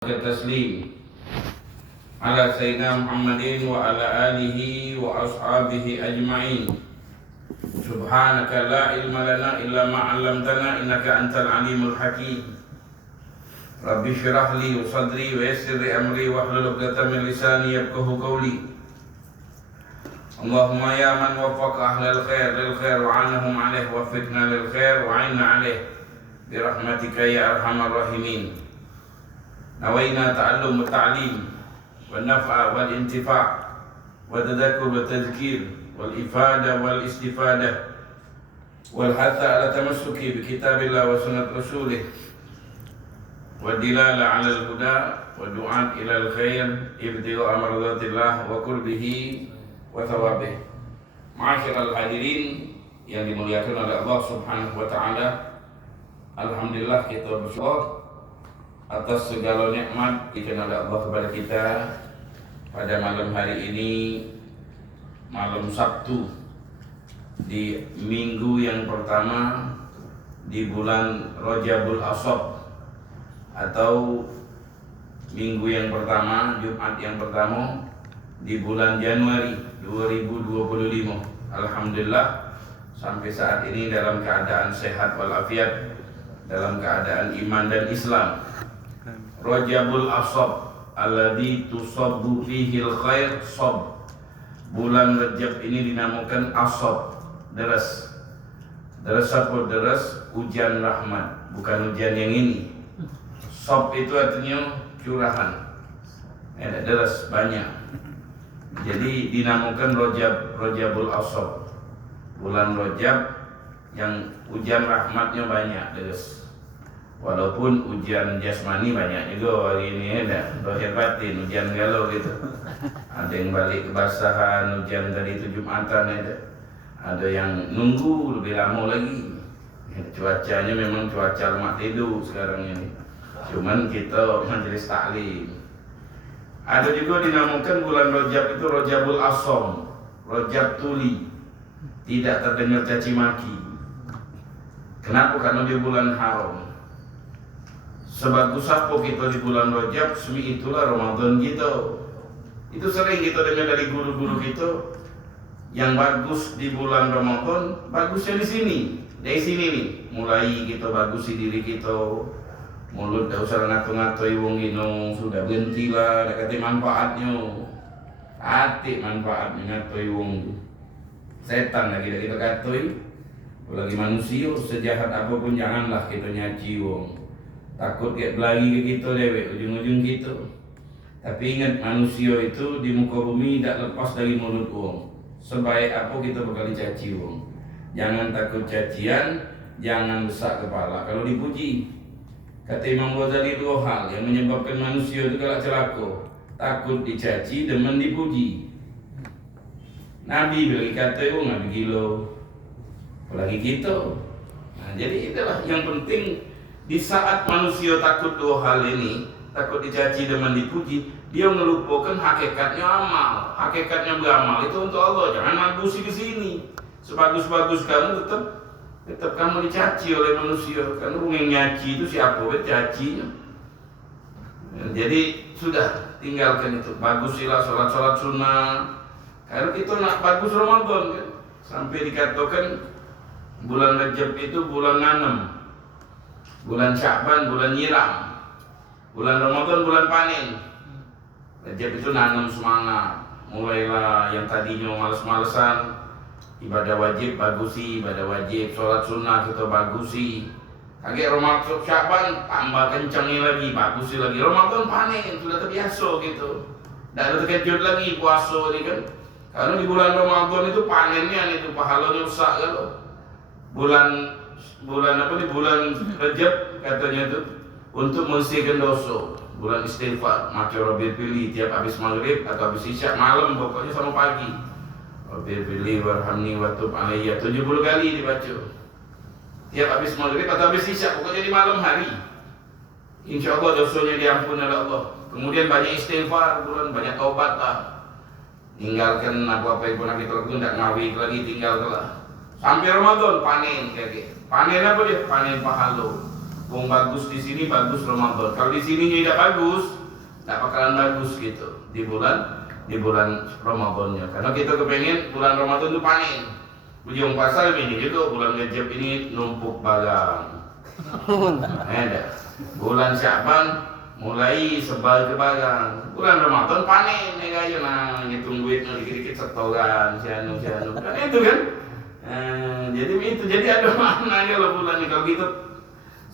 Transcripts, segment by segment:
التسليم على سيدنا محمد وعلى آله وأصحابه أجمعين. سبحانك لا علم لنا إلا ما علمتنا إنك أنت العليم الحكيم. رب اشرح لي صدري ويسر لي أمري واحلل عقدة من لساني يفقهوا قولي. اللهم يا من وفق أهل الخير للخير وعنهم عليه وفقنا للخير وعنا عليه برحمتك يا أرحم الراحمين. نوينا تعلم والتعليم والنفع والانتفاع والتذكر والتذكير والإفادة والاستفادة والحث على التمسك بكتاب الله وسنة رسوله والدلالة على الهدى والدعاء إلى الخير ابتغاء مرضات الله وقربه وثوابه. Ma'asyiral hadirin yang dimuliakan oleh Allah Subhanahu wa taala. Alhamdulillah kita bersyukur atas segala nikmat diberikan oleh Allah kepada kita pada malam hari ini, malam Sabtu di minggu yang pertama di bulan Rajabul Ashab atau minggu yang pertama, Jumat yang pertama di bulan Januari 2025. Alhamdulillah sampai saat ini dalam keadaan sehat walafiat, dalam keadaan iman dan Islam. Rajabul Ashab alladzi tusabbu fihi al-khair sab. Bulan Rajab ini dinamakan Ashab, deras. Deras apa? Deras hujan rahmat, bukan hujan yang ini. Sab itu artinya curahan. Deras banyak. Jadi dinamakan Rajabul Ashab. Bulan Rajab yang hujan rahmatnya banyak, deras. Walaupun ujian jasmani banyak juga hari ini, ada dohir batin, ujian galau gitu. Ada yang balik kebasahan, ujian dari itu Jumatan ada yang nunggu lebih lama lagi. Cuacanya memang cuaca lemak tidur sekarang ini. Cuman kita majelis taklim. Ada juga dinamakan bulan Rajab itu Rajabul Asham, Rajab tuli, tidak terdengar caci maki. Kenapa? Karena dia bulan haram. Sebagus apa kita di bulan Rajab, semi itulah Ramadan kita. Itu sering kita dengar dari guru-guru kita. Yang bagus di bulan Ramadan, bagusnya di sini. Dari sini nih, mulai kita bagusi diri kita. Mulut tak usah ngato-ngatoi wong ino, sudah berhentilah, dah kata manfaatnya. Hati manfaatnya ngatoi wong. Setan lagi dah kita katoi. Lagi manusia sejahat apapun janganlah kita nyaci wong. Takut kayak belagi ke kita dewek, ujung-ujung gitu. Tapi ingat, manusia itu di muka bumi tidak lepas dari mulut wong. Sebaik apa kita bakal dicaci wong. Jangan takut cacian, jangan besar kepala kalau dipuji. Kata Imam Ghazali, dua hal yang menyebabkan manusia itu galak celaka: takut dicaci, demen dipuji. Nabi bilang kata wong, Nabi gila, apalagi kita. Nah, jadi itulah yang penting. Di saat manusia takut dua hal ini, takut dicaci dan dipuji, dia melupakan hakikatnya amal. Hakikatnya beramal itu untuk Allah. Jangan magusi di sini. Sebagus-bagus kamu tetap kamu dicaci oleh manusia. Karena yang nyaci itu siapa? Cacinya. Jadi sudah, tinggalkan itu. Bagusilah sholat-sholat sunnah. Kalau kita nak bagus Ramadan kan, sampai dikatakan bulan Rajab itu bulan nanam. Bulan Sya'ban, bulan nyiram. Bulan Ramadan, bulan panen. Rajab itu nanam semangat. Mulailah yang tadinya males-malesan, ibadah wajib bagusi, ibadah wajib, sholat sunnah kita bagusi. Kaget Ramadan, Sya'ban tambah kencangnya lagi, bagusi lagi. Ramadan panen, sudah terbiasa gitu. Tidak ada terkejut lagi puasa ini kan. Karena di bulan Ramadan itu panennya itu pahalanya besar kan. Bulan apa nih, bulan Rajab katanya itu untuk mengisikan dosa, bulan istighfar. Maka Rabbil pilih tiap habis maghrib atau habis isya, malam pokoknya sama pagi. Rabbil pilih warhamni wa tub alayya 70 kali dibaca. Tiap habis maghrib atau habis isya, pokoknya di malam hari. Insya Allah dosanya diampuni oleh Allah. Kemudian banyak istighfar, bulan banyak taubat lah. Tinggalkan apa-apa yang pernah kita lakukan, tidak ngawik lagi, tinggalkanlah. Sampai Ramadan panen kayak gitu. Panen apa dia? Panen pahala. Wong bagus di sini, bagus Ramadan. Kalau di sini tidak bagus, nggak bakalan bagus gitu di bulan Ramadannya. Karena kita kepengen bulan Ramadan itu panen. Ujung pasar ini juga bulan Rajab ini numpuk barang. Ada. Bulan Sya'ban mulai sebal ke barang. Bulan Ramadan panen ya kayak nah ngitung duitnya dikit-dikit setoran, sianu. Kan itu kan. Jadi ada maknanya loh bulan ini kalau gitu.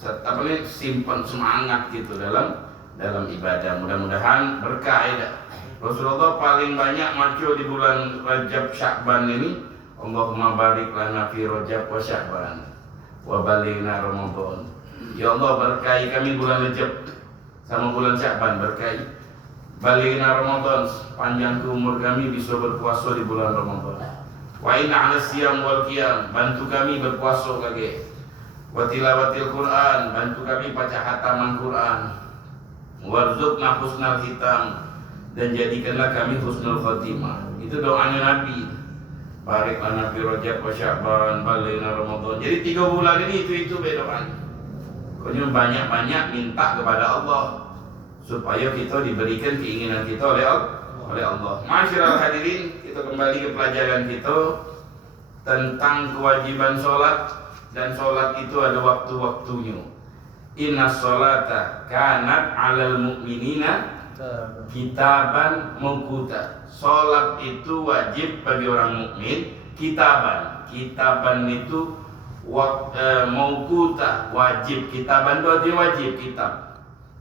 Apa nih simpan semangat gitu dalam ibadah. Mudah-mudahan berkah ya. Rasulullah paling banyak maco di bulan Rajab Sya'ban ini. Allahumma barik lana fi Rajab wa Sya'ban wa balighna Ramadan. Ya Allah berkahi kami bulan Rajab sama bulan Sya'ban, berkahi balighna Ramadan, panjang umur kami bisa berpuasa di bulan Ramadan. Wa inna 'ala siyam wal qiyam, bantu kami berpuasa kage. Wa tilawatil Quran, bantu kami baca hataman Quran. Warzuqna husnal hitam, dan jadikanlah kami husnul khotimah. Itu doanya Nabi. Barik lana fi Rajab wa Sya'ban balighna Ramadan. Jadi 3 bulan ini itu doanya. Pokoknya banyak-banyak minta kepada Allah supaya kita diberikan keinginan kita oleh Allah. Masyiral hadirin, kita kembali ke pelajaran kita tentang kewajiban sholat, dan sholat itu ada waktu-waktunya. Inna sholata kanat 'alal mu'minina kitaban mawquta. Sholat itu wajib bagi orang mukmin, kitaban. Kitaban itu mawquta, wajib. Kitaban itu artinya wajib, kitab.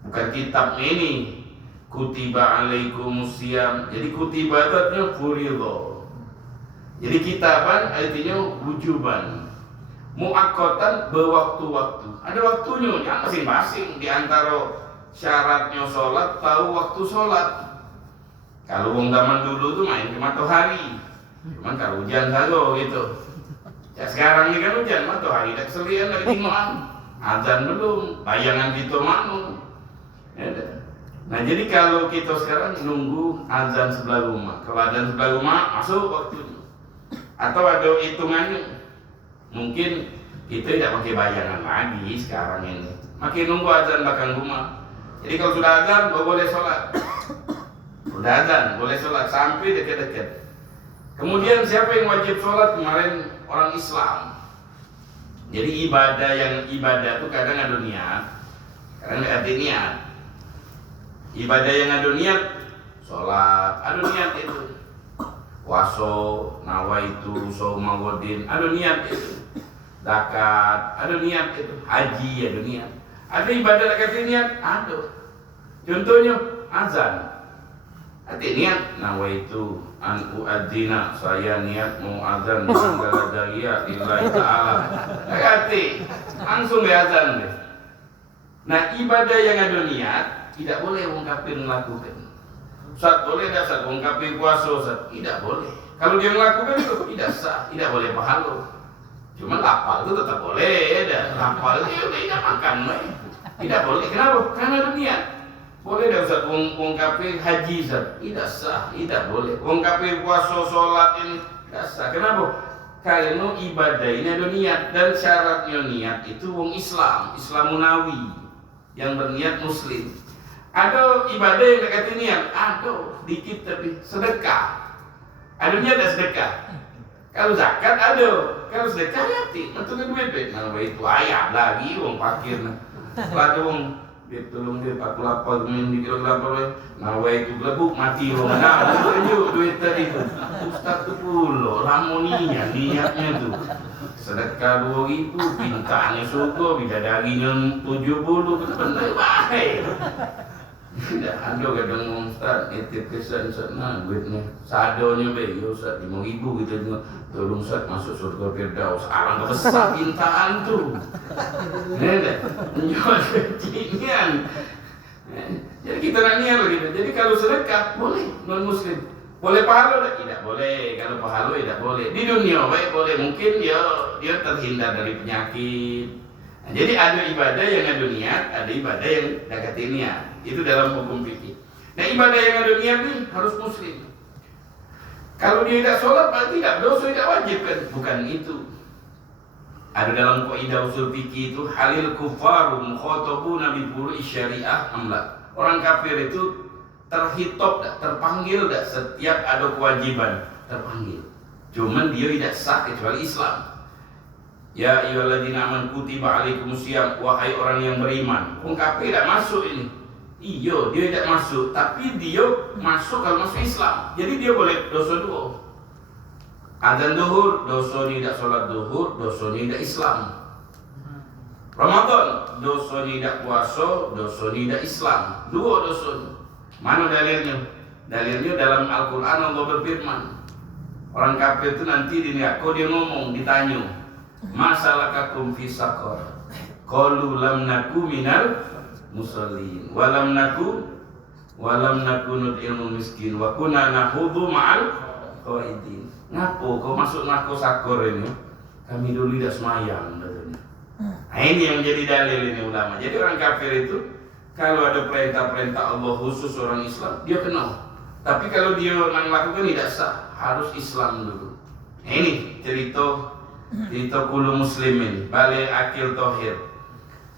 Bukan kitab ini. Kutiba alaikumusiyam. Jadi kutiba itu artinya furidho. Jadi kitaban artinya wujuban. Muakkatan berwaktu-waktu. Ada waktunya, ya masing-masing di antara syaratnya sholat, tahu waktu sholat. Kalau wong zaman dulu tuh main ke matahari. Cuman kalau hujan saja gitu. Ya sekarang ini kan hujan, matahari tak selian dari timaan. Azan belum, bayangan kita manu. Ya, nah jadi kalau kita sekarang nunggu azan sebelah rumah. Kalau azan sebelah rumah masuk waktunya. Atau ada hitungannya. Mungkin kita tidak pakai bayangan lagi sekarang ini. Makin nunggu azan belakang rumah. Jadi kalau sudah azan, boleh sholat. Sudah azan, boleh sholat sampai dekat-dekat. Kemudian siapa yang wajib sholat? Kemarin orang Islam. Jadi ibadah itu kadang ada niat, kadang nggak ada niat. Ibadah yang ada niat, sholat, ada niat itu. Waso, nawaitu, saumagodin, ada niat itu. Zakat, ada niat itu. Haji, ada niat. Ada ibadah yang ada niat, ada. Contohnya azan. Ada niat, nawaitu an uadzina, saya niat mau azan mangkala daya lillahi ta'ala. Hati, langsung azan deh. Nah ibadah yang ada niat tidak boleh wong kafir melakukan. Ustaz boleh dah Ustaz wong kafir puasa Ustaz? Tidak boleh. Kalau dia melakukan itu tidak sah, tidak boleh pahala. Cuma lapar itu tetap boleh dah. Lapar itu tidak makan tidak boleh. Kenapa? Karena ada niat. Boleh dah Ustaz wong kafir haji Ustaz? Tidak sah, tidak boleh. Wong kafir puasa sholat ini tidak sah. Kenapa? Karena ibadah ini ada niat, dan syaratnya niat itu wong Islam, Islamunawi yang berniat muslim. Ada ibadah yang dekat niat, ada dikit tapi sedekah. Ada niat dan sedekah. Kalau zakat ada, kalau sedekah hati, tentunya duit. Nah itu ayat lagi wong fakir. Lalu wong dia tolong dia 48 kemudian dikira berapa nawa itu gelebuk mati wong. Nah itu duit tadi tu. Ustaz tu pula lamoninya niatnya tu. Sedekah 2.000, pintanya syukur, bidadarinya 70, benar baik. Tidak ada kadang Ustaz, itip kesan Ustaz, nah duitnya sadonya be, ya Ustaz 5.000 gitu juga. Tolong Ustaz masuk surga Firdaus. Alangkah besar pintaan tu. Menjual kecinian. Jadi kita nak niat begitu. Jadi kalau sedekah boleh non muslim. Boleh pahala tidak boleh. Kalau pahala tidak boleh. Di dunia baik boleh. Mungkin dia terhindar dari penyakit. Nah, jadi ada ibadah yang ada niat, ada ibadah yang dekat niat. Itu dalam hukum fikih. Nah ibadah yang ada niat ini harus muslim. Kalau dia tidak sholat berarti tidak berdosa, tidak wajib kan? Bukan itu. Ada dalam kaidah usul fikih itu halil kufaru mukhatabuna bi furu'i syariah amla. Orang kafir itu terhitop dak, terpanggil dak setiap ada kewajiban, terpanggil. Cuman dia tidak sah kecuali Islam. Ya ayyuhalladzina amanu kutiba alaikumusiyam, wahai orang yang beriman. Orang kafir tidak masuk ini. Iya, dia tidak masuk, tapi dia masuk kalau masuk Islam. Jadi dia boleh dosa dua. Adzan duhur, dosa tidak sholat duhur, dosa tidak Islam. Ramadan, dosa tidak puasa, dosa tidak Islam. Dua dosa. Mana dalilnya? Dalilnya dalam Al-Quran Allah berfirman. Orang kafir itu nanti di neraka dia ngomong, ditanya, masalakakum fi saqar? Qalu lam naku minal musallin, walam naku nut'imul miskin, wa kunna nakhudhu ma'al qaidin. Ngapo kau masuk neraka sakor ini? Kami dulu tidak semayang katanya. Nah, ini yang menjadi dalil ini ulama. Jadi orang kafir itu kalau ada perintah-perintah Allah khusus orang Islam dia kenal. Tapi kalau dia melakukan tidak sah, harus Islam dulu. Nah, ini cerita kulu muslimin, balik akil tohir.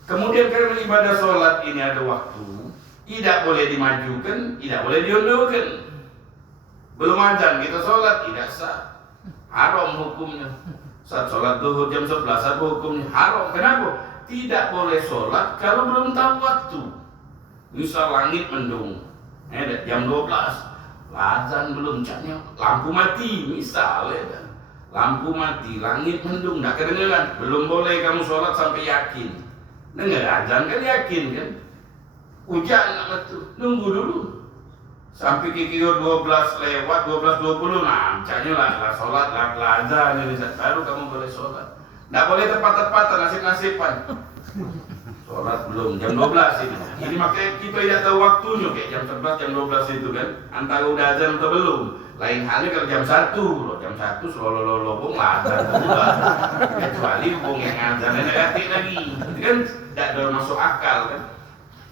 Kemudian karena ibadah sholat ini ada waktu, tidak boleh dimajukan, tidak boleh diundurkan. Belum azan kita sholat tidak sah, haram hukumnya. Saat sholat duhur jam 11 apa hukumnya? Haram. Kenapa? Tidak boleh sholat kalau belum tahu waktu. Misal langit mendung, jam 12, azan belum, catnya lampu mati misalnya, lampu mati, langit mendung, tidak kedengaran, belum boleh kamu sholat sampai yakin. Dengar azan kan yakin kan? Hujan nak betul, nunggu dulu. Sampai kira 12 lewat, 12.20, nah caknya lah sholat, lah azan ini, baru kamu boleh sholat. Tidak boleh tepat-tepatan, nasib-nasiban. Sholat belum, jam 12 ini. Ini makanya kita tidak tahu waktunya, kayak jam 11, jam 12 itu kan. Antara udah azan atau belum. Lain halnya kalau jam 1, loh, jam 1 selolololobong lah azan juga. Kecuali hubung yang azan negatif lagi. Itu kan tidak ada masuk akal kan.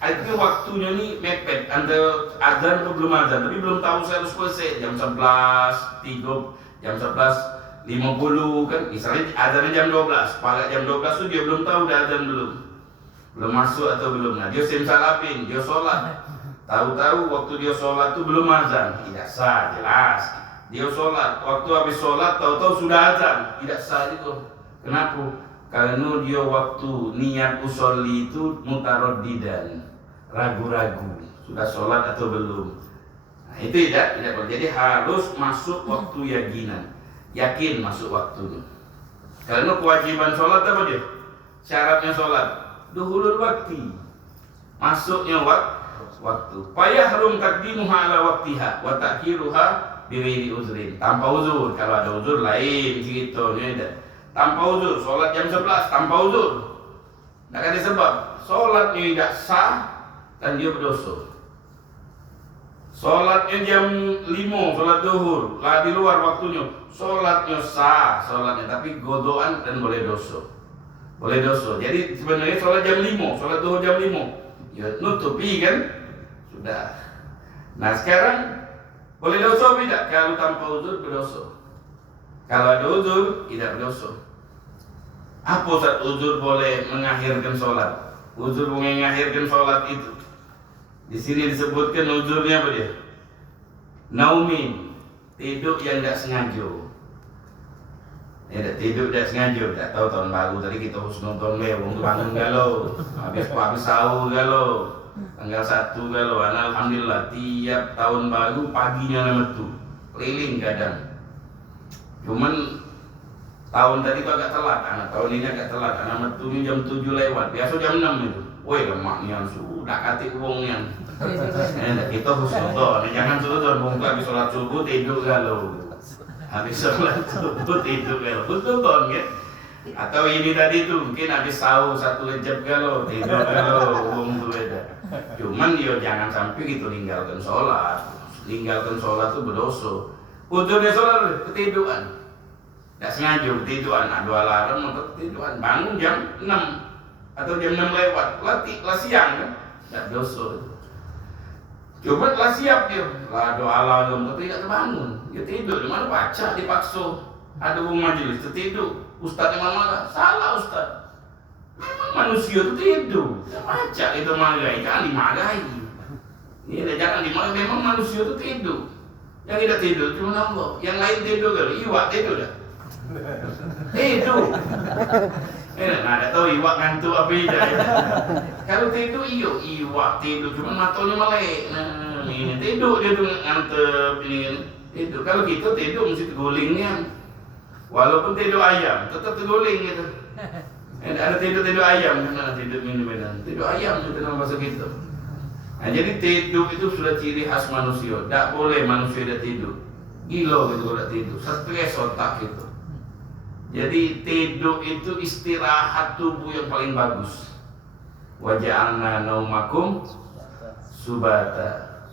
Itu waktunya nih mepet antara azan atau belum azan, tapi belum tahu 100%. Jam 11.3, jam 11.50 kan, misalnya azannya jam 12. Pada jam 12 tuh dia belum tahu udah azan belum masuk atau belum. Nah dia simsalabin, dia sholat. Tahu-tahu waktu dia sholat tuh belum azan, tidak sah, jelas. Dia sholat, waktu habis sholat tahu-tahu sudah azan, tidak sah itu. Kenapa? Karena dia waktu niat usolli itu mutaraddidan, ragu-ragu, sudah sholat atau belum. Nah, itu tidak boleh. Jadi harus masuk waktu yakin masuk waktunya. Karena kewajiban sholat apa dia? Syaratnya sholat duhulul wakti, masuknya waktu. Fayahrum taqdimuha ala waktiha wa ta'khiruha bighairi uzrin. Tanpa uzur, kalau ada uzur lain gitu nih. Tanpa uzur, sholat jam 11 tanpa uzur, tidak ada sebab, sholatnya tidak sah dan dia berdosa. Sholatnya jam 5, sholat duhur, lah di luar waktunya, sholatnya sah, sholatnya tapi godoan dan boleh dosa. Boleh dosa. Jadi sebenarnya sholat jam 5, sholat duhur jam 5, ya nutupi kan, sudah. Nah sekarang boleh dosa tidak? Kalau tanpa uzur berdosa. Kalau ada uzur tidak berdosa. Apa saat uzur boleh mengakhirkan sholat? Uzur mengakhirkan sholat itu di sini disebutkan uzurnya apa dia? Naumin, tidur yang tidak sengaja. Tidur tidak sengaja, tidak tahu tahun baru tadi kita harus nonton lewong bangun galau, habis sahur galau, tanggal 1 galau. Alhamdulillah tiap tahun baru paginya metu, keliling kadang. Cuman tahun tadi itu agak telat, tahun ini agak telat, metunya jam 7 lewat, biasa jam 6 itu. Woi lemaknya sudah katik uangnya. Kita harus nonton, jangan sudah habis sholat subuh tidur galau. Habis sholat subuh tidur galau, nonton kan? Atau ini tadi tuh mungkin habis sahur 1 jam galau, tidur galau, uang tuh beda. Cuman dia jangan sampai gitu tinggalkan sholat tuh berdosa. Ujungnya sholat ketiduran. Tidak sengaja ketiduran, ada alarm untuk ketiduran, bangun jam 6 atau jam 6 lewat, lah siang kan, tidak dosa. Coba lah siap dia, lah ada alarm untuk tidak terbangun, dia tidur, di mana baca dipaksa, Ada majelis tertidur, ustadz yang marah, salah ustadz. Memang manusia itu tidur, baca itu marahi, jangan dimarahi. Ini jangan dimarahi, memang manusia itu tidur. Yang tidak tidur cuma Allah, yang lain tidur kalau iwak tidur dah. Tidur. Nah, ada tahu iwak ngantuk apa beda ya. Kalau tidur iwak tidur cuma matanya melek. Nah, ini tidur dia tuh ngantep ini tidur. Kalau kita tidur mesti tergulingnya. Walaupun tidur ayam tetap terguling gitu. Ada tidur ayam, mana tidur minum tidur ayam itu nama bahasa kita. Nah, jadi tidur itu sudah ciri khas manusia. Tak boleh manusia dah tidur. Gila gitu kalau tidur. Stres otak gitu. Jadi tidur itu istirahat tubuh yang paling bagus. Waja'alna naumakum subata.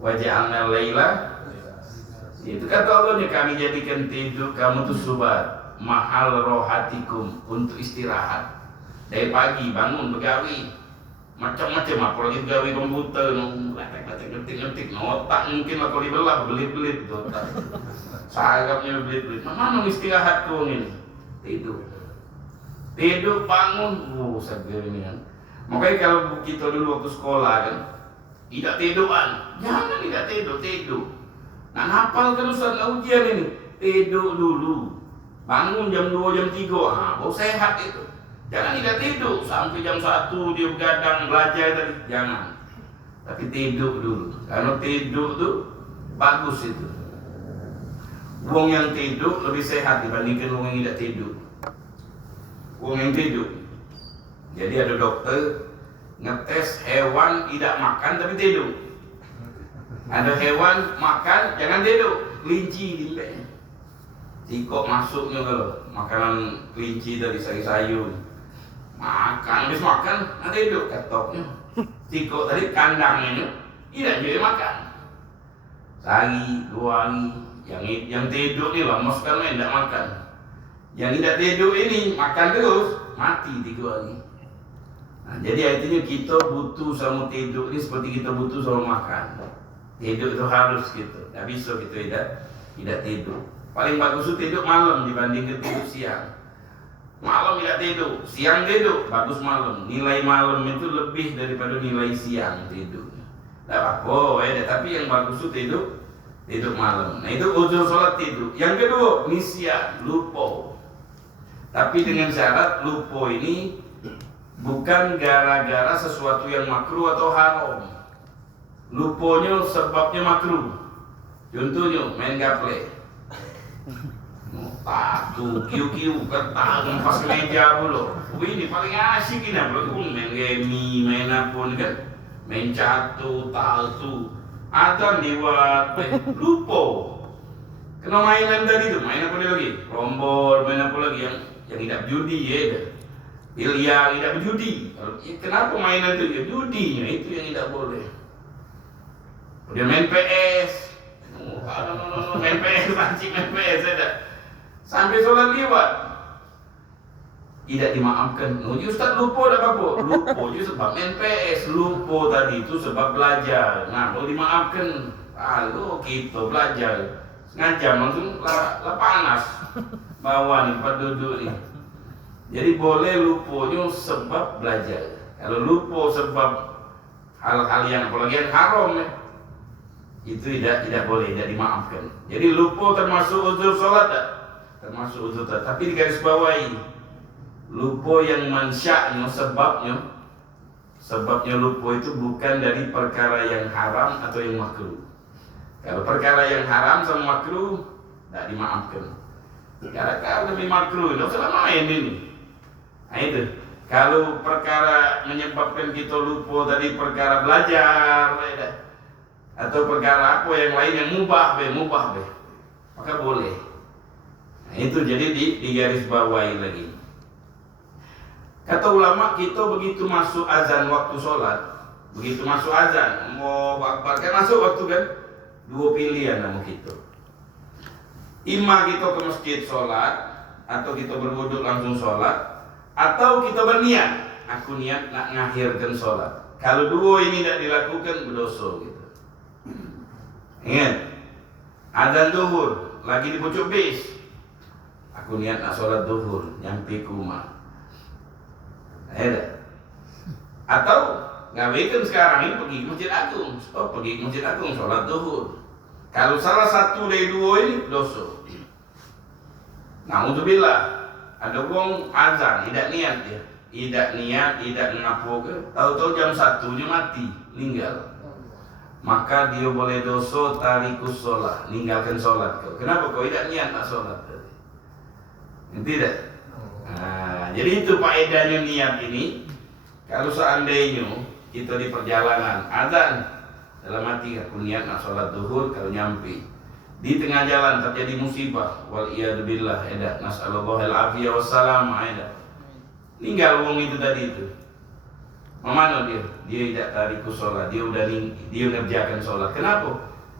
Waja'alna laila. Itu kata Allah, kami jadikan tidur kamu tuh subat, mahal rohatikum, untuk istirahat. Dari pagi bangun begawi, macam-macam, apalagi begawi komputer, ngetik, otak mungkin lah kalau dibelah, belit-belit otak. Sarapnya belit-belit. Mana istirahat kau ini? Tidur bangun, seger ini kan. Makanya kalau kita dulu waktu sekolah kan, tidak tiduran, jangan tidak tidur. Nah, hafal kan Ustaz ujian ini, tidur dulu, bangun jam 2, jam 3, baru sehat itu. Jangan tidak tidur sampai jam 1 dia begadang belajar tadi, jangan. Tapi tidur dulu, karena tidur tuh bagus itu. Wong yang tidur lebih sehat dibandingkan wong yang tidak tidur. Wong yang tidur, jadi ada dokter ngetes hewan tidak makan tapi tidur. Ada hewan makan jangan tidur, kelinci dilek. Tikok masuknya kalau makanan kelinci dari sayur, makan habis makan nanti tidur ketoknya. Tikok tadi kandangnya tidak jadi makan. Sehari 2 hari, yang tidur ini lemes karena tidak makan. Yang tidak tidur ini makan terus mati 3 hari. Nah, jadi artinya kita butuh sama tidur ini seperti kita butuh sama makan. Tidur itu harus gitu, tidak bisa kita tidak tidur. Paling bagus itu tidur malam dibandingkan tidur siang. Malam tidak tidur, siang tidur, bagus malam. Nilai malam itu lebih daripada nilai siang tidur. Tidak apa-apa, tapi yang bagus itu tidur malam. Nah itu uzur sholat tidur. Yang kedua, nisyan, lupa. Tapi dengan syarat lupa ini bukan gara-gara sesuatu yang makruh atau haram. Lupanya sebabnya makruh. Contohnya main gaple. Tuh kiu kertas pas meja dulu. Ini paling asik ini bro. Main gemi, main apa kan? Main catur, taltu. Ada diwat, lupa. Kena mainan tadi tuh, main apa lagi? Rombol, main apa lagi yang tidak judi ya. Biliar tidak berjudi. Kenapa mainan itu ya judinya itu yang tidak boleh. Dia main PS, main PS, mancing main PS ada. Sampai sholat lewat, tidak dimaafkan. Nuji Ustaz lupa dah apa? Lupa je sebab main PS, lupa tadi itu sebab belajar. Nah, kalau dimaafkan, lalu kita belajar. Sengaja langsung lah panas bawah nih tempat duduk nih. Jadi boleh lupanya sebab belajar. Kalau lupa sebab hal-hal yang apalagi yang haram ya, itu tidak boleh, tidak dimaafkan. Jadi lupa termasuk uzur sholat tak? Termasuk uzur tak. Tapi digaris bawahi, lupa yang mansya'nya, sebabnya lupa itu bukan dari perkara yang haram atau yang makruh. Kalau perkara yang haram sama makruh tidak dimaafkan. Gara-gara lebih makruh, tidak usah main ini. Nah itu, kalau perkara menyebabkan kita lupa tadi perkara belajar atau perkara apa yang lain yang mubah be, maka boleh. Nah itu jadi di garis bawahi lagi. Kata ulama, kita begitu masuk azan waktu sholat, begitu masuk azan, mau akbar kan masuk waktu kan, 2 pilihan sama kita. Ima kita ke masjid sholat, atau kita berwudhu langsung sholat, atau kita berniat, aku niat nak ngakhirkan sholat. Kalau 2 ini tidak dilakukan berdosa gitu. Ingat, azan zuhur lagi di pucuk bis, Aku niat nak sholat duhur, nyampe ke rumah. Ada. Atau ngabaikan sekarang ini pergi ke Masjid Agung. Oh, pergi ke Masjid Agung sholat duhur. Kalau salah satu dari dua ini dosa. Na'udzubillah, ada orang azan tidak niat dia. Tidak niat, tidak ngapo ke, tahu-tahu jam 1 dia mati, meninggal. Maka dia boleh dosa tarikus sholat, meninggalkan sholat kau. Kenapa kau tidak niat nak sholat? Tidak. Nah, jadi itu faedahnya niat ini. Kalau seandainya kita di perjalanan azan dalam hati aku niat nak sholat duhur, kalau nyampe di tengah jalan terjadi musibah, wal iyadzubillah, ada nasallallahu al-afiyah wassalam, ada tinggal wong itu tadi itu. Mana dia? Dia tidak tarikus sholat, dia ngerjakan sholat. Kenapa?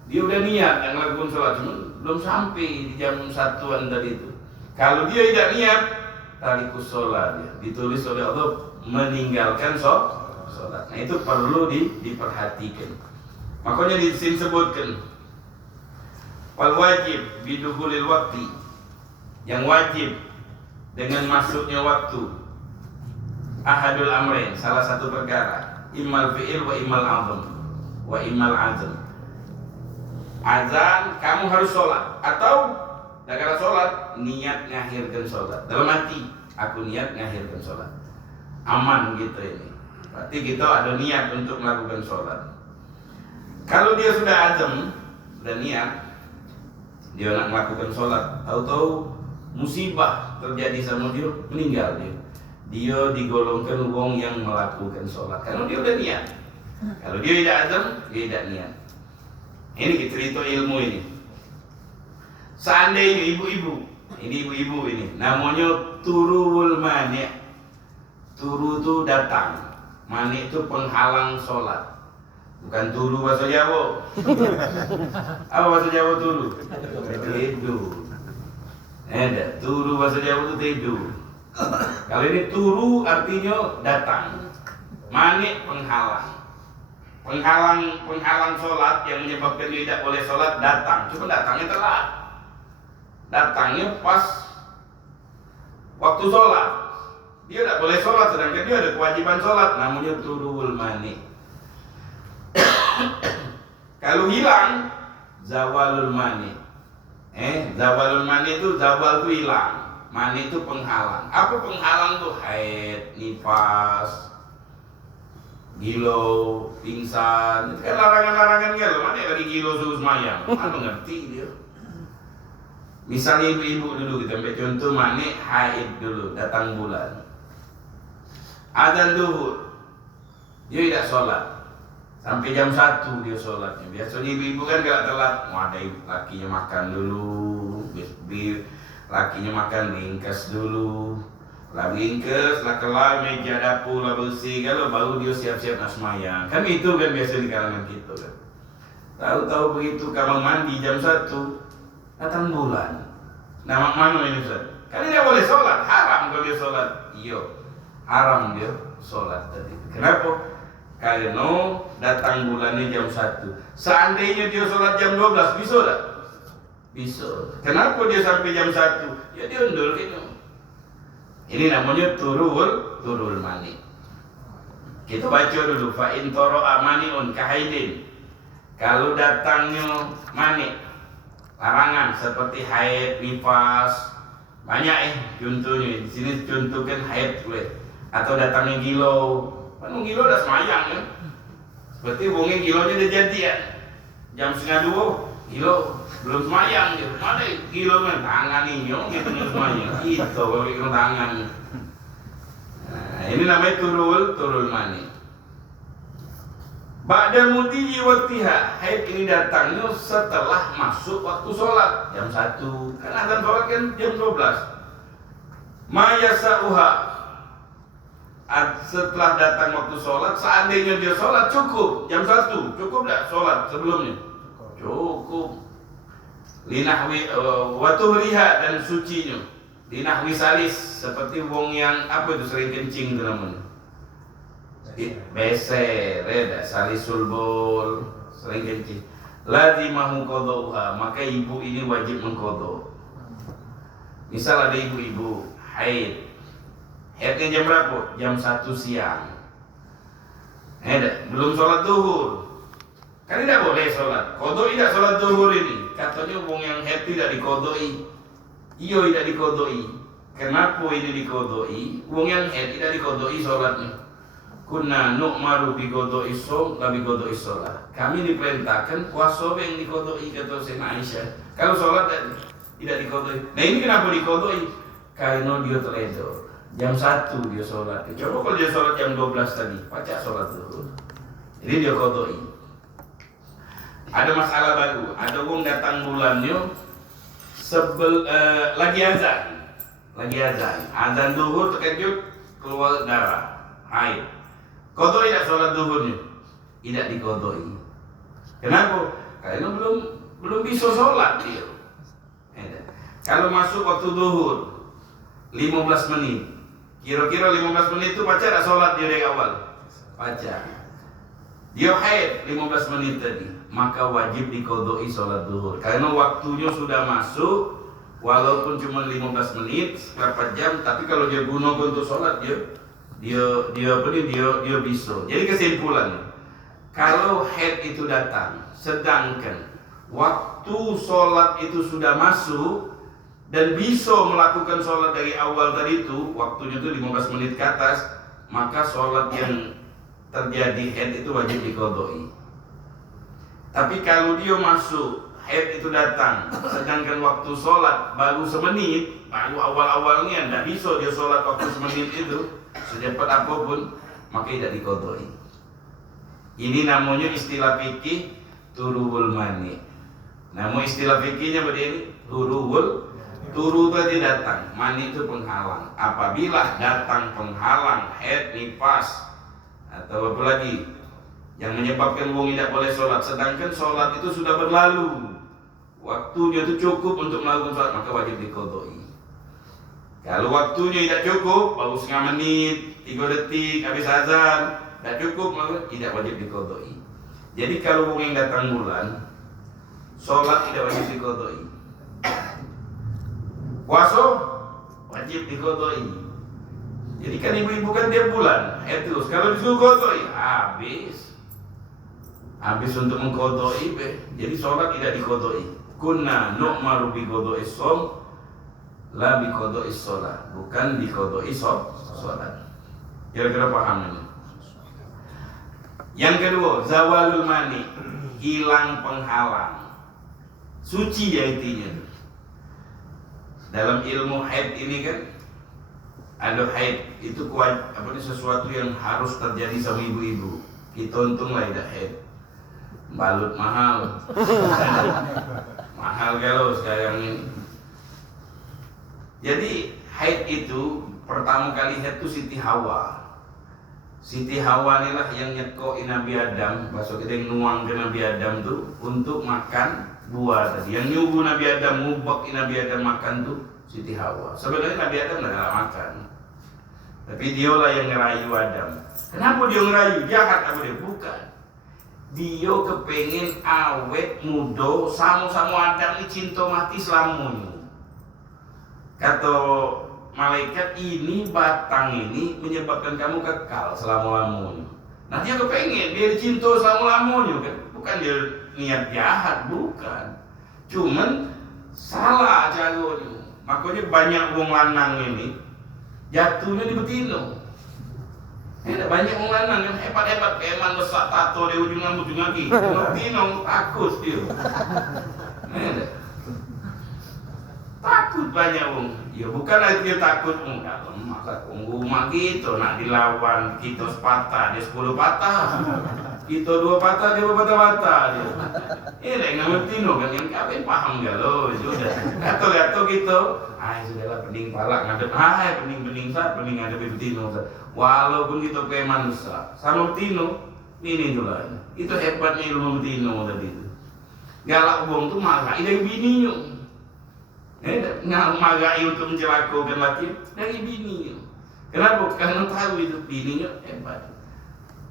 Dia udah niat yang lakukan sholat, cuma belum sampai di jam 1-an tadi itu. Kalau dia tidak niat, tarikus sholat, dia ditulis oleh Allah meninggalkan sholat. Nah itu perlu diperhatikan. Makanya di sini sebutkan wal wajib bidukhulil waqti, yang wajib dengan masuknya waktu. Ahadul amrain, salah satu perkara, immal fi'il wa immal azam wa immal azam. Azan kamu harus sholat, atau kalau sholat niat ngakhirkan sholat dalam hati, aku niat ngakhirkan sholat, aman gitu ini. Berarti kita ada niat untuk melakukan sholat. Kalau dia sudah azam, sudah niat, dia nak melakukan sholat, tahu-tahu musibah terjadi sama dia, meninggal dia digolongkan wong yang melakukan sholat karena dia udah niat. Kalau dia tidak azam, dia tidak niat. Ini cerita ilmu ini. Seandainya ibu-ibu ini namanya turuwul mani'. Turu itu datang, mani' itu penghalang sholat. Bukan turu bahasa Jawa. Apa bahasa Jawa turu? Tidur. Ada turu bahasa Jawa itu tidur. Kalau ini turu artinya datang. Mani' penghalang sholat yang menyebabkan dia tidak boleh sholat datang. Cuma datangnya telat. Datangnya pas waktu sholat. Dia tidak boleh sholat sedangkan dia ada kewajiban sholat. Namanya turuwul mani'. Kalau hilang zawalul mani. Zawalul mani itu zawal itu hilang. Mani itu penghalang. Apa penghalang tuh? Haid, nifas, gilo, pingsan. Itu kan larangan-larangan gelo. Mana lagi gilo suruh semayang? Mana ngerti dia? Misalnya ibu-ibu dulu kita ambil contoh mani haid dulu, datang bulan. Adzan duhur, dia tidak sholat. Sampai jam 1 dia sholatnya. Biasanya ibu-ibu kan kalau telat, ada lakinya makan dulu, lakinya makan ringkes dulu, lah ringkes, lah kelar meja dapur, lah bersih, kalau baru dia siap-siap nak semayang. Kan itu kan biasa di kalangan kita kan. Tahu-tahu begitu kamar mandi jam 1 datang bulan. Nama mana ini Ustaz? Kan dia boleh sholat, haram kalau dia sholat. Iya, haram dia sholat tadi. Kenapa? Karena datang bulannya jam 1. Seandainya dia sholat jam 12, bisa tak? Bisa. Kenapa dia sampai jam 1? Ya dia undur gitu. Ini namanya turul mani. Kita baca dulu fa in tara'a mani'un kahaidin. Kalau datangnya mani, larangan seperti haid, nifas, banyak contohnya. Di sini contohkan haid boleh. Atau datangnya gilo. Kan gilo udah semayang kan. Seperti wongnya gilonya udah jadian. Jam 1:30 gilo belum semayang dia. Mana gilo kan tangan ini gitu semayang. Itu kalau kita tangan. Nah, ini namanya turul mani. Ba'da mudhi waqtiha, haid ini datangnya setelah masuk waktu sholat jam 1. Kan azan sholat kan jam 12. Ma yasa'uha, setelah datang waktu sholat, seandainya dia sholat cukup jam 1, cukup tak sholat sebelumnya? Cukup. Linahwi watuhriha, dan sucinya. Linahwi salis, seperti wong yang apa itu sering kencing itu namanya. Beser, reda salisul bol, sering kencing. Lazimahu qadauha, maka ibu ini wajib mengqadha. Misal ada ibu-ibu haid. Haidnya jam berapa? Jam 1 siang. Belum sholat duhur. Kan tidak boleh sholat. Kodoi tidak sholat duhur ini. Katanya wong yang haid tidak dikodoi. Iyo tidak dikodoi. Kenapa ini dikodoi? Wong yang haid tidak dikodoi sholatnya. Kunna nu'maru bikodoi som, la bikodoi sholat. Kami diperintahkan puasa yang dikodoi, kata Sayyidina Aisyah. Kalau sholat tidak dikodoi. Nah ini kenapa dikodoi? Karena dia teledor. Jam 1 dia sholat. Coba kalau dia sholat jam 12 tadi, pacak sholat dulu. Jadi dia kodoi. Ada masalah baru. Ada orang datang bulannya lagi azan. Azan duhur terkejut keluar darah, haid. Kodoi tidak sholat duhurnya? Tidak dikodoi. Kenapa? Karena belum bisa sholat dia. Kalau masuk waktu duhur 15 menit, kira-kira 15 menit itu pacar tak sholat dia dari awal? Pacar. Dia haid 15 menit tadi, maka wajib dikodoi sholat duhur. Karena waktunya sudah masuk, walaupun cuma 15 menit, berapa jam, tapi kalau dia gunakan untuk sholat dia bisa. Jadi kesimpulannya, kalau haid itu datang, sedangkan waktu sholat itu sudah masuk dan bisa melakukan sholat dari awal tadi itu, waktunya itu 15 menit ke atas, maka sholat yang terjadi haid itu wajib dikodoi. Tapi kalau dia masuk, haid itu datang, sedangkan waktu sholat baru semenit, baru awal-awalnya, tidak bisa dia sholat waktu semenit itu, secepat apapun, maka tidak dikodoi. Ini namanya istilah fikih turuwul mani. Namun istilah fikihnya begini, turu tadi datang, mani itu penghalang. Apabila datang penghalang, haid, nifas, atau apa lagi yang menyebabkan wong tidak boleh sholat, sedangkan sholat itu sudah berlalu, waktunya itu cukup untuk melakukan sholat, maka wajib dikodoi. Kalau waktunya tidak cukup, baru setengah menit, 3 detik, habis azan, tidak cukup, maka tidak wajib dikodoi. Jadi kalau wong yang datang bulan, sholat tidak wajib dikodoi. Puasa wajib dikodoi. Jadi kan ibu-ibu kan tiap bulan terus, kalau disuruh kodoi habis untuk mengkodoi. Jadi sholat tidak dikodoi. Kunna nu'maru bikodoi som, la bikodoi sholat, bukan dikodoi sholat. Kira-kira paham ini? Yang kedua, zawalul mani, hilang penghalang. Suci ya intinya. Dalam ilmu haid ini kan ada haid itu sesuatu yang harus terjadi sama ibu-ibu. Kita untung lah tidak haid. Balut mahal. Mahal kalau sekarang ini. Jadi haid itu pertama kali haid itu Siti Hawa. Siti Hawa inilah yang nyekokin Nabi Adam, masuk kita yang nuang ke Nabi Adam tuh untuk makan buah tadi. Yang nyuguh Nabi Adam, ngubek Nabi Adam makan tuh Siti Hawa. Sebenarnya Nabi Adam tidak makan, tapi dialah yang ngerayu Adam. Kenapa dia ngerayu? Jahat apa dia? Bukan. Dia kepengen awet muda sama-sama Adam ini cinta mati selamanya. Kata malaikat, ini batang ini menyebabkan kamu kekal selama-lamanya. Nah dia kepengen, dia cinta selama-lamanya kan. Bukan dia niat jahat, bukan. Cuman salah caranya. Makanya banyak wong lanang ini jatuhnya di betina. Banyak wong lanang yang hebat-hebat, keman besar tato di ujung kaki. Betina takut dia. Takut banyak wong. Ya bukan dia takut enggak, masa rumah gitu nak dilawan kita sepatah dia 10 patah. Kita 2 patah dia patah-patah dia. Ini nggak ngerti no kan, yang kawin paham gak lo? Sudah gato gitu. Sudahlah pening palak ngadep. Pening pening ngadep betino. Walaupun kita kayak manusia sama betino ini juga. Itu hebatnya ilmu betino tadi itu. Galak wong tuh marah dari bininya. Magai untuk mencelakakan laki dari bininya. Kenapa? Karena tahu itu bininya hebat.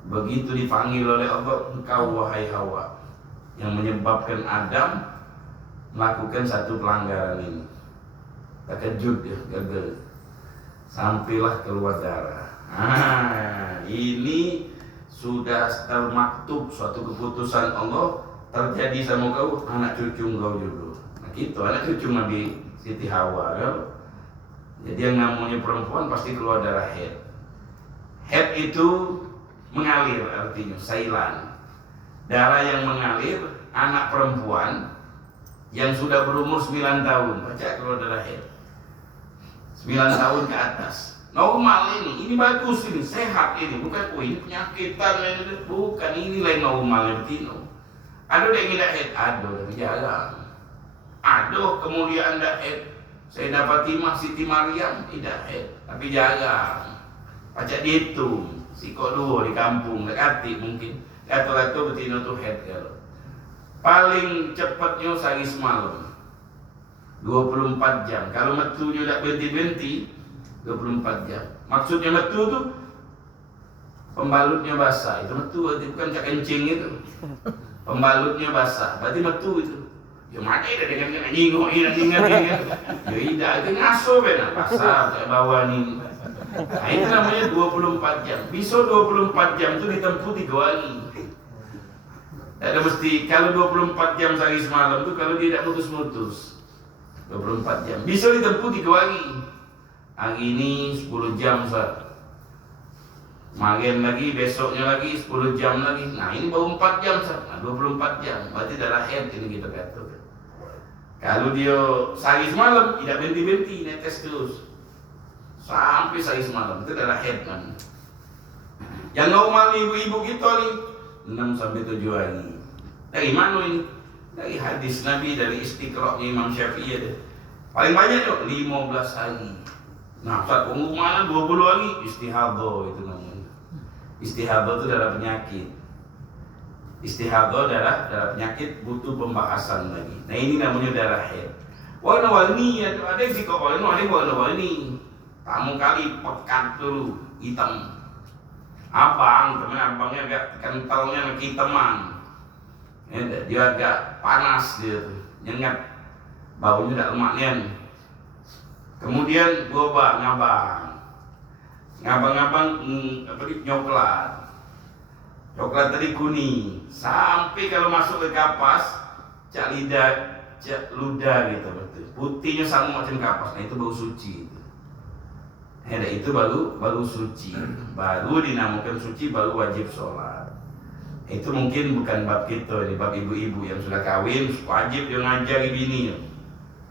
Begitu dipanggil oleh Allah, engkau wahai Hawa, yang menyebabkan Adam melakukan satu pelanggaran ini. terkejut dia, gagal. Sampailah keluar darah. Ini sudah termaktub suatu keputusan Allah terjadi sama kau, anak cucu kau juga. Nah gitu, anak cucu Nabi Siti Hawa kan? Jadi yang namanya perempuan pasti keluar darah haid. Haid itu mengalir, artinya sailan. Darah yang mengalir, anak perempuan yang sudah berumur 9 tahun, baca keluar darah haid. 9 tahun ke atas. Normal ini bagus ini, sehat ini, bukan ini penyakitan ini, bukan ini lain normalnya betino. Aduh yang tidak haid, aduh tapi jarang. Aduh kemuliaan tidak haid. Sayyidah Fatimah Siti Maryam tidak haid, tapi jarang. Pacak dihitung, siko dua di kampung, dekati mungkin. Atau betino tuh haid kalau. Paling cepatnya sehari semalam 24 jam. Kalau metunya tidak berhenti-berhenti 24 jam. Maksudnya metu tuh pembalutnya basah. Itu metu berarti bukan cak kencing itu. Pembalutnya basah, berarti metu itu. Ya mana itu dengan nyingok ingat. Ya tidak, itu ngaso benar basah kayak bawah ini. Nah itu namanya 24 jam. Bisa 24 jam itu ditempuh 3 hari. Ada mesti kalau 24 jam sehari semalam itu kalau dia tidak putus-putus 24 jam. Bisa ditempuh 3 hari. Hari ini 10 jam Ustaz. Magen lagi, besoknya lagi 10 jam lagi. Nah ini baru 4 jam Ustaz. Nah 24 jam. Berarti darah haid ini kita kata. Kalau dia sehari semalam tidak berhenti-berhenti netes terus. Sampai sehari semalam itu darah haid kan. Yang normal ibu-ibu kita nih 6 sampai 7 hari. Dari mana ini? Dari hadis Nabi, dari Istiqra' Imam Syafi'i ada. Paling banyak tuh 15 hari. Nah, saat pengumuman 20 hari istihadhah itu namanya. Istihadhah itu darah penyakit. Istihadhah darah penyakit butuh pembahasan lagi. Nah, ini namanya darah haid. Warna-warni ada yang sih kok ada yang warna-warni. Tamu kali pekat dulu hitam. Abang, temen abangnya agak kentalnya hitaman. Dia agak panas dia tuh, nyengat. Baunya tidak lemaknya. Kemudian gua ngabang nyoklat. Coklat tadi kuning. Sampai kalau masuk ke kapas, cak lidah, cak ludah gitu betul. Putihnya sama macam kapas. Nah itu bau suci itu. Itu baru suci. Baru dinamakan suci, baru wajib sholat. Itu mungkin bukan bab kita, ini bab ibu-ibu yang sudah kawin, wajib dia ngajari bini.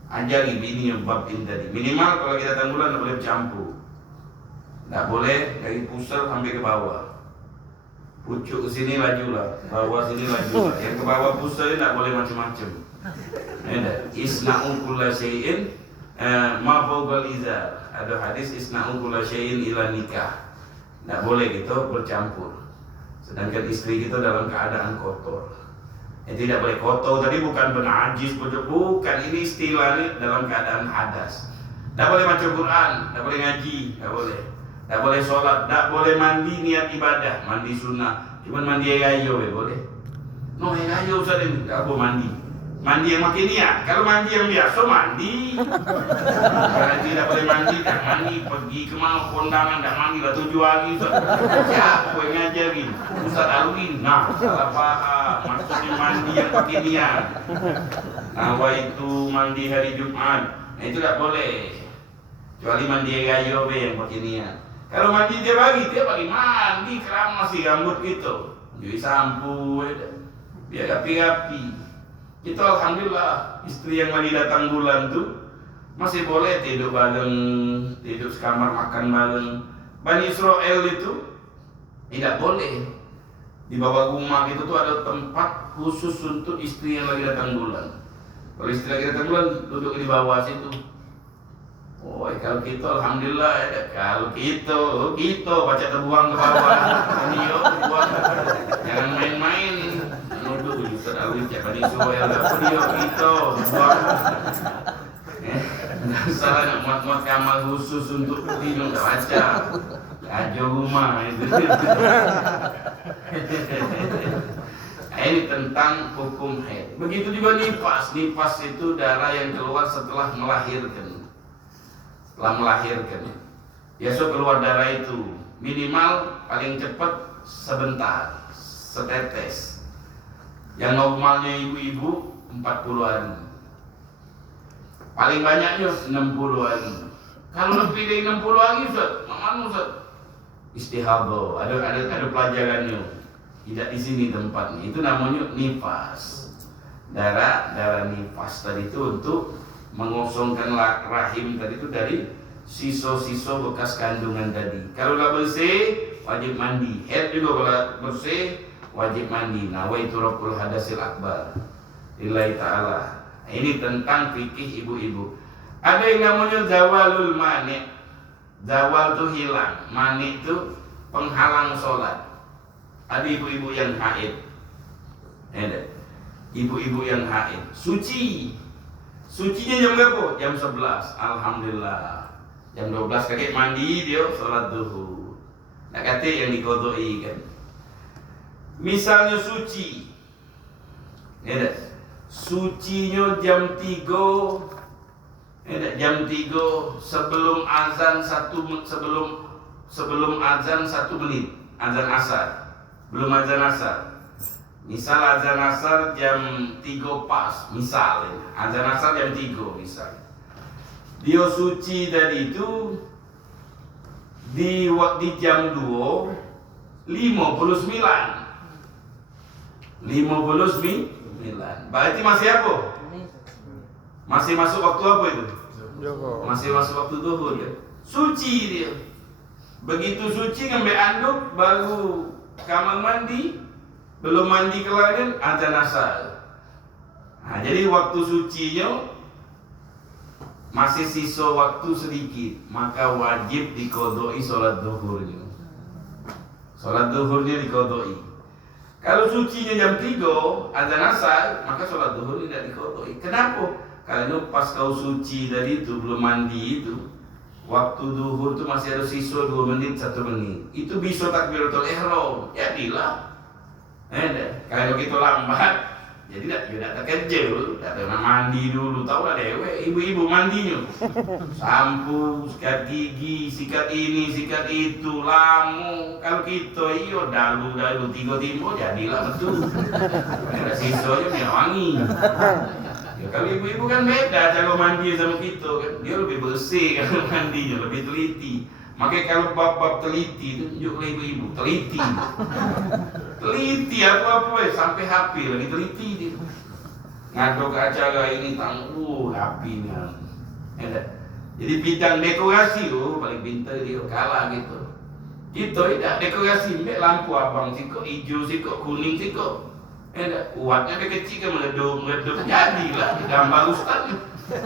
Ajari bini yang bab ini tadi. Minimal kalau kita tanggulan tidak boleh campur. Tidak boleh dari pusat sampai ke bawah. Pucuk ke sini lajulah, bawah sini lajulah. Yang ke bawah pusat tidak boleh macam-macam. Isna'u kulla syai'in ma fawqal izar. Ada hadis isna'u kulla syai'in ila nikah. Tidak boleh gitu bercampur. Sedangkan istri kita dalam keadaan kotor. Tidak boleh kotor tadi bukan benajis, bukan, ini istilahnya dalam keadaan hadas. Tidak boleh baca Quran, tidak boleh ngaji, tidak boleh. Tidak boleh sholat, tidak boleh mandi niat ibadah, mandi sunnah. Cuma mandi air ayo boleh. No air ayo Ustaz ini, tidak boleh mandi. Mandi yang makin niat. Kalau mandi yang biasa mandi. Kalau tidak boleh mandi, tidak mandi. Pergi kemana kondangan, tidak mandi lah 7 hari. Siapa yang ngajarin? Ustaz Alwin. Nah, salah paham. Maksudnya mandi yang makin niat. Nah, itu mandi hari Jumat. Nah, itu tidak boleh. Kecuali mandi gayo yang makin niat. Kalau mandi tiap pagi mandi keramas sih rambut gitu. Jadi sampo, biar rapi-rapi. Itu alhamdulillah istri yang lagi datang bulan tuh masih boleh tidur bareng, tidur sekamar, makan bareng. Bani Israel itu tidak boleh. Di bawah rumah itu tuh ada tempat khusus untuk istri yang lagi datang bulan. Kalau istri lagi datang bulan duduk di bawah situ. Oh, kalau gitu alhamdulillah ya. Kalau gitu baca terbuang ke bawah. Video terbuang. Jangan main-main. Nuduh Ustaz Alwin cak Bani Israel video gitu terbuang. Salah nak muat-muat kamar khusus untuk tidur tak baca. Aja rumah itu. Ini tentang hukum haid. Begitu juga nifas. Nifas itu darah yang keluar setelah melahirkan. setelah melahirkan. Biasa keluar darah itu minimal paling cepat sebentar, setetes. Yang normalnya ibu-ibu 40 hari. Paling banyaknya 60 hari. Kalau lebih dari 60 hari Ustaz, mana Ustaz? Istihadhah, ada pelajarannya. Tidak di sini tempatnya. Itu namanya nifas. Darah nifas tadi itu untuk mengosongkan rahim tadi itu dari sisa-sisa bekas kandungan tadi. Kalau nggak bersih, wajib mandi. Head juga kalau bersih, wajib mandi. Nawaitu rabbul hadasil akbar lillahi ta'ala. Ini tentang fikih ibu-ibu. Ada yang namanya zawalul mani'. Zawal itu hilang, mani itu penghalang sholat. Ada ibu-ibu yang haid. Ada ibu-ibu yang haid. Sucinya jam berapa? Jam 11. Alhamdulillah. Jam 12 kakek mandi dia sholat duhur. Nak kata yang dikodoi kan. Misalnya suci. Ada. Sucinya jam 3. Jam 3 sebelum azan sebelum azan 1 menit. Azan asar. Belum azan asar. Misal azan asar jam 3 pas. Misal azan asar jam 3 misal. Dia suci tadi itu di jam 2 59. Berarti masih apa? Masih masuk waktu apa itu? Masih masuk waktu duhur ya. Suci dia. Begitu suci ngambil anduk baru kamar mandi, belum mandi kelar azan asar. Nah, jadi waktu sucinya masih sisa waktu sedikit, maka wajib dikodoi sholat duhurnya. Sholat duhurnya dikodoi. Kalau sucinya jam 3 azan asar, maka sholat duhur tidak dikodoi. Kenapa? Karena pas kau suci tadi itu belum mandi itu, waktu duhur itu masih ada sisa 2 menit 1 menit. Itu bisa takbiratul ihram. Jadilah. Kalau kita lambat, jadi tidak terkejut. Tak mandi dulu, tahu lah dewe. Ibu-ibu mandinya, sampo, sikat gigi, sikat ini, sikat itu, lamu. Kalau kita iyo dalu 3 timur, jadilah betul. Ada sisanya minyak wangi. Ya, kalau ibu-ibu kan beda cara mandi sama kita kan, dia lebih bersih kan mandinya, lebih teliti. Makanya kalau bab-bab teliti itu tunjuklah ibu-ibu teliti. Teliti apa sampai HP lagi teliti dia. Ngadu ke acara ini tangguh HP-nya. Jadi bidang dekorasi paling pintar dia kalah gitu. Kita tidak dekorasi, lampu abang sih kok hijau sih kok kuning sih kok. Kuatnya dia kecil kan meledup jadilah gambar ustaz.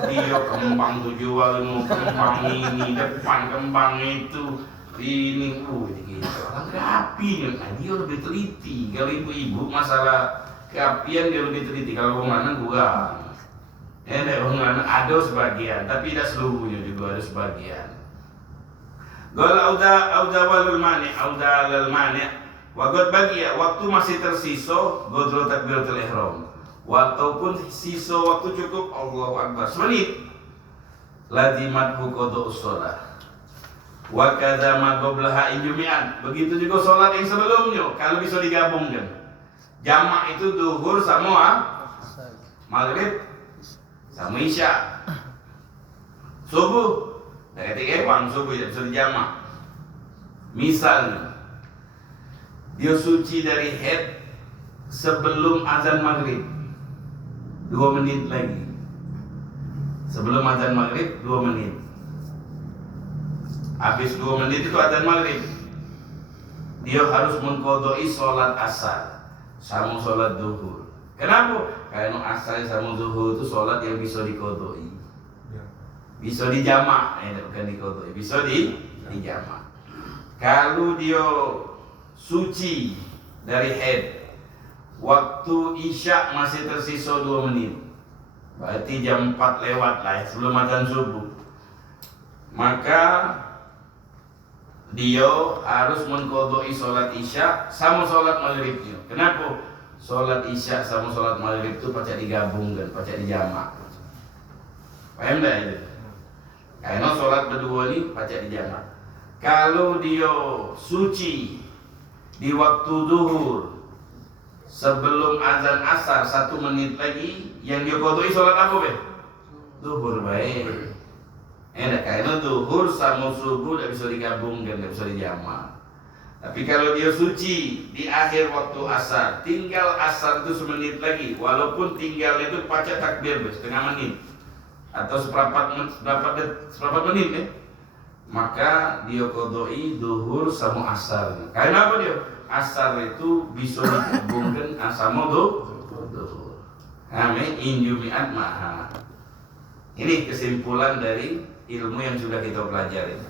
Dia kembang tujuan, kembang ini depan, kembang itu ini gitu. Orang rapi, nah dia lebih teliti. Kalau ibu-ibu masalah kerapian dia lebih teliti. Kalau mana kurang. Ada sebagian, tapi tidak seluruhnya juga ada sebagian. Kalau audawalul mani, audalal mani. Wagot bagi ya, waktu masih tersisa godro takbiratul ihram. Walaupun sisa waktu cukup Allahu Akbar semenit. Lazimathu qada'us shalah. Wa kadza ma qablaha injumian. Begitu juga salat yang sebelumnya kalau bisa digabungkan. Jamak itu zuhur sama maghrib sama isya. Subuh ketika subuh ya bisa dijamak. Misalnya dia suci dari haid sebelum azan maghrib 2 menit lagi. Sebelum azan maghrib 2 menit. Habis 2 menit itu azan maghrib. Dia harus mengkodoi sholat asar sama sholat duhur. Kenapa? Karena asar sama duhur itu sholat yang bisa dikodoi. Bisa dijamak, bukan dikodoi. Bisa dijamak. Kalau dia suci dari haid, waktu isya masih tersisa 2 menit. Berarti jam 4 lewat lah sebelum azan subuh. Maka dia harus mengkodoi sholat isya sama sholat maghribnya. Kenapa? Sholat isya sama sholat maghrib itu pacak digabungkan, pacak dijamak. Paham tak itu? Karena sholat berdua ni pacak dijamak. Kalau dia suci di waktu zuhur sebelum azan asar 1 menit lagi, yang dia kodoi sholat apa be? Zuhur baik. Karena zuhur sama subuh tidak bisa digabungkan, tidak bisa dijamak. Tapi kalau dia suci di akhir waktu asar, tinggal asar itu semenit lagi, walaupun tinggal itu pacak takbir setengah menit atau seperempat menit ya, maka dia kodoi duhur sama asar. Karena apa dia? Asar itu bisa digabungkan sama duhur. Amin. Injumiat maha. Ini kesimpulan dari ilmu yang sudah kita pelajari.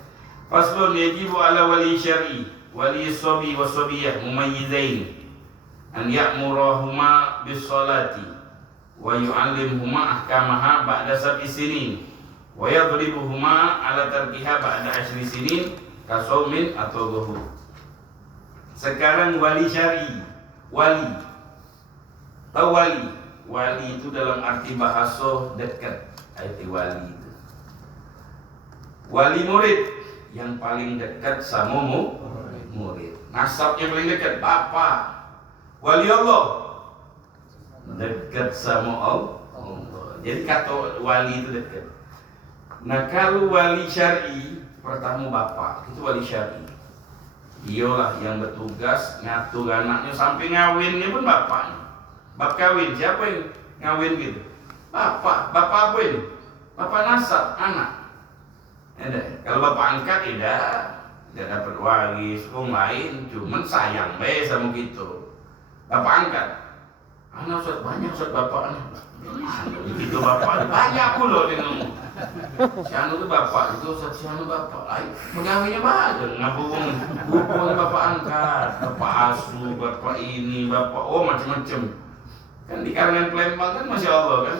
Faslun yajibu ala wali syar'i wali sobi wa sobiyah mumayyizain an ya'murahuma bis salati wa yu'allimhuma ahkamaha ba'da 7 sinin wa yadribuhuma ala tarkiha ba'da 10 sinin kasaumin atau zuhur. Sekarang wali syar'i, wali. Tahu wali? Wali itu dalam arti bahasa dekat. Arti wali itu wali murid, yang paling dekat sama murid. Nasabnya paling dekat, bapak. Wali Allah dekat sama Allah. Jadi kata wali itu dekat. Nah kalau wali syar'i, pertama bapak, itu wali syar'i. Dialah yang bertugas ngatur anaknya sampai ngawinnya pun bapaknya. Bab kawin, siapa yang ngawin gitu? Bapak. Bapak apa ini? Bapak nasab, anak. Kalau bapak angkat tidak dapat waris, orang lain, cuman sayang be sama gitu. Bapak angkat, anak Ustaz banyak Ustaz bapaknya. Begitu bapak banyak pula dia ngomong. Si anu itu bapak, itu Ustaz si anu bapak. Pegawainya banyak, ngabung bapak angkat, bapak asuh, bapak ini, bapak macam-macam. Kan di kalangan Palembang kan masya Allah kan,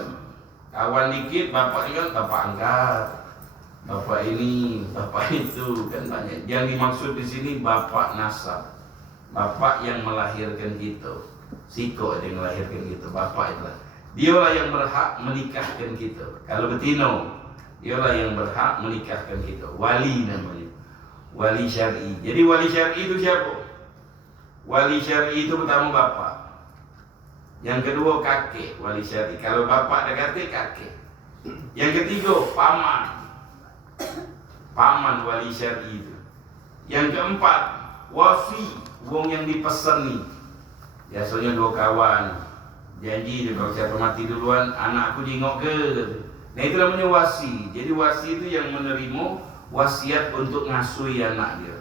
kawan dikit bapak ini kan bapak angkat. Bapak ini, bapak itu kan banyak. Yang dimaksud di sini bapak nasab, bapak yang melahirkan kita, siko yang melahirkan kita, bapak itulah. Dialah yang berhak menikahkan kita. Kalau betino, dialah yang berhak menikahkan kita. Wali namanya, wali syar'i. Jadi wali syar'i itu siapa? Wali syar'i itu pertama bapak. Yang kedua kakek, wali syar'i. Kalau bapak ada kakek. Yang ketiga paman. Paman wali syar'i itu. Yang keempat wasi, wong yang dipeseni. Biasanya 2 kawan janji kalau siapa mati duluan anak aku jengok ke. Nah itu namanya wasi. Jadi wasi itu yang menerima wasiat untuk ngasui anak dia.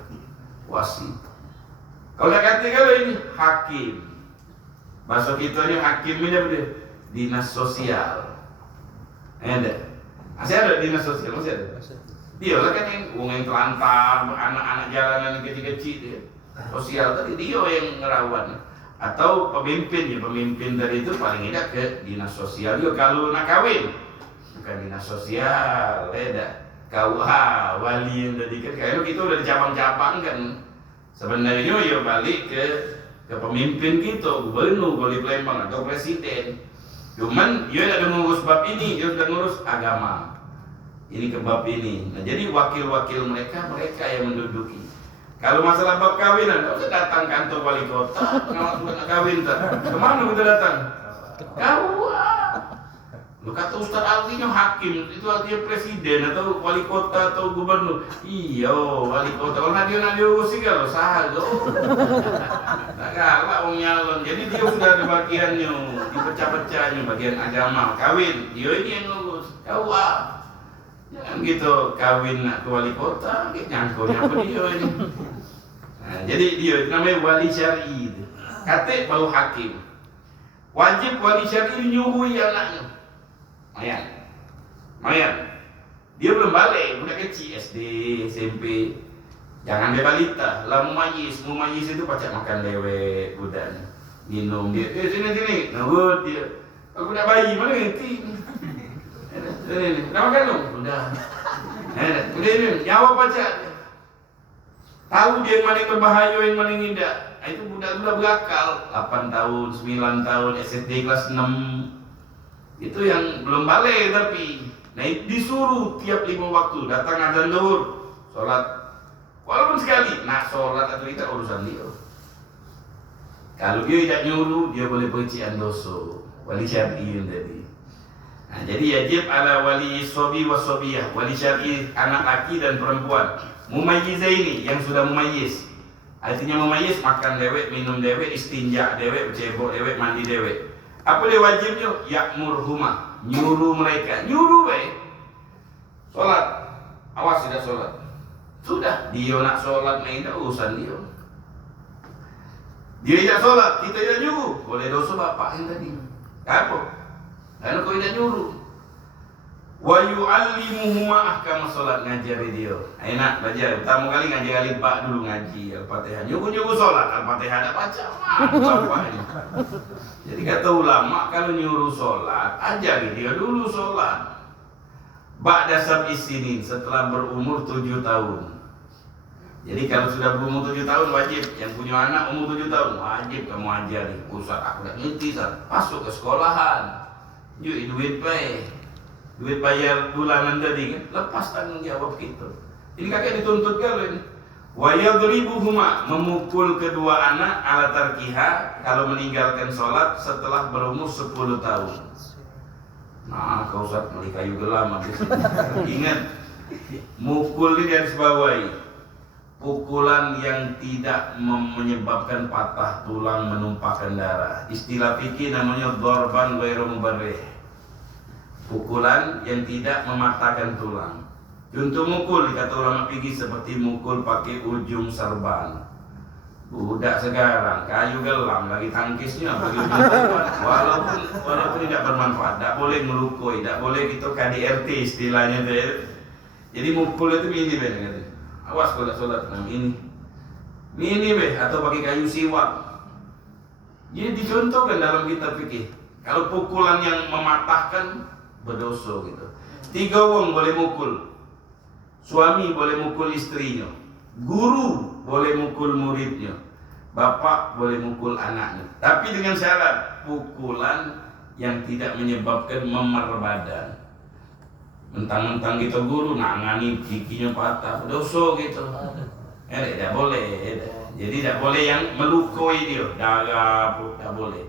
Wasi. Kalau nak kata kalau ini hakim. Bahasa kita ni hakim ini apa dia? Dinas sosial. Ada. Masih ada dinas sosial, masih ada. Dia lah kan yang telantar, anak-anak jalanan yang kecil-kecil dia. Sosial tadi dia yang ngerawat. Atau pemimpin tadi itu paling tidak ke dinas sosial juga kalau nak kawin. Bukan dinas sosial, beda. KUH, wali yang tadi kan kalau kita udah di cabang-cabang kan. Sebenarnya ya balik ke pemimpin kita, gubernur kalau di Palembang atau presiden. Cuman dia tidak mengurus bab ini, dia sudah mengurus agama. Ini ke bab ini. Nah, jadi wakil-wakil mereka yang menduduki. Kalau masalah bab kawinan, kau datang kantor wali kota, kalau nak kawin kemana kita datang? Kau, lu kata Ustaz artinya hakim, itu artinya presiden atau wali kota atau gubernur. Iya, wali kota. Kalau nak dia urus sih kalau sah, tak galak orang nyalon. Jadi dia sudah ada bagiannya, dipecah-pecahnya bagian agama, kawin. Dia ini yang ngurus. Kau jangan gitu kawin nak ke wali kota, nyangkutnya apa dia ini. Nah, jadi dia namanya wali syar'i. Kata baru hakim. Wajib wali syar'i nyuruhi anaknya. Mayan. Dia belum balik, budak kecil SD, SMP. Jangan dia balita, lah mumayyiz itu pacak makan lewek budak. Minum dia. Sini. Nurut dia. Aku nak bayi mana ngerti. Nak makan dong? Udah. Ini nyawa pacak. Tahu dia yang paling berbahaya, yang paling indah. Itu budak sudah berakal 8 tahun, 9 tahun, SSD kelas 6. Itu yang belum balik tapi Nah, disuruh tiap 5 waktu datang azan zuhur, sholat. Walaupun sekali, nah sholat atau tidak urusan dia. Kalau dia tidak nyuruh, dia boleh pecian dosa. Wali syar'i tadi. Nah, jadi yajib ala wali sobi wa sobiyah, wali syar'i anak laki dan perempuan. Mumayyizaini yang sudah mumayyiz. Artinya mumayyiz, makan dewek, minum dewek, istinja dewek, cebok dewek, mandi dewek. Apa dia wajibnya? Ya'murhuma, nyuruh mereka, nyuruh sholat. Awas tidak sholat. Sudah, dia nak sholat, nah itu urusan dia. Dia tidak sholat, kita tidak nyuruh, boleh dosa bapak yang tadi. Apa? Karena kau tidak nyuruh. Wa yu'allimuhuma ahkam sholat, ngajari dia. Enak belajar, pertama kali ngaji kali pak dulu ngaji Al-Fatihah. Nyuruh sholat, Al-Fatihah ada baca mah. Jadi kata ulama, kalau nyuruh sholat, ajari dia dulu sholat. Ba'da sab'i sinin, setelah berumur 7 tahun. Jadi kalau sudah berumur 7 tahun wajib. Yang punya anak umur 7 tahun wajib kamu ajari. Ustaz aku tak ngerti, masuk ke sekolahan. Yuk duit duit bayar bulanan tadi kan, lepas tanggung jawab kita. Ini kakek dituntut kalau ini. Wa yadribuhuma, memukul kedua anak ala tarkiha kalau meninggalkan sholat setelah berumur 10 tahun. Nah, kau Ustaz beli kayu gelam habis. Ingat, mukul ini harus bawahi. Pukulan yang tidak menyebabkan patah tulang, menumpahkan darah. Istilah fikih namanya dzarban ghairu mubarrih. Pukulan yang tidak mematahkan tulang. Contoh mukul kata ulama fikih seperti mukul pakai ujung serban. Budak sekarang kayu gelam lagi tangkisnya pakai ujung serban. Walaupun tidak bermanfaat, tidak boleh melukai, tidak boleh kita KDRT istilahnya. Jadi mukul itu ini benar. Awas kalau sholat nah ini atau pakai kayu siwak. Jadi dicontohkan dalam kitab fikih. Kalau pukulan yang mematahkan berdosa gitu. 3 orang boleh mukul. Suami boleh mukul istrinya. Guru boleh mukul muridnya. Bapak boleh mukul anaknya. Tapi dengan syarat pukulan yang tidak menyebabkan memar badan. Mentang-mentang kita guru nangani giginya patah, dosa gitu. Tidak boleh. Jadi tidak boleh yang melukai dia, darah tidak boleh.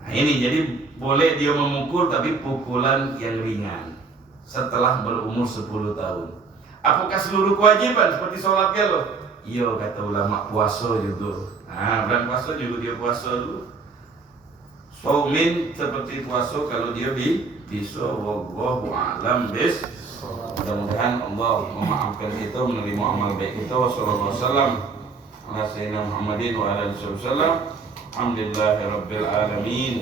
Nah ini jadi boleh dia memukul tapi pukulan yang ringan setelah berumur 10 tahun. Apakah seluruh kewajiban seperti sholat lo? Iya kata ulama, puasa juga. Nah bulan puasa juga dia puasa dulu. Saumin seperti puasa kalau dia bisa. Wallahu a'lam bis. Mudah-mudahan Allah memaafkan kita, menerima amal baik kita. Wassallallahu wasallam ala sayyidina Muhammadin wa ala alihi wasallam. Alhamdulillahirabbil alamin.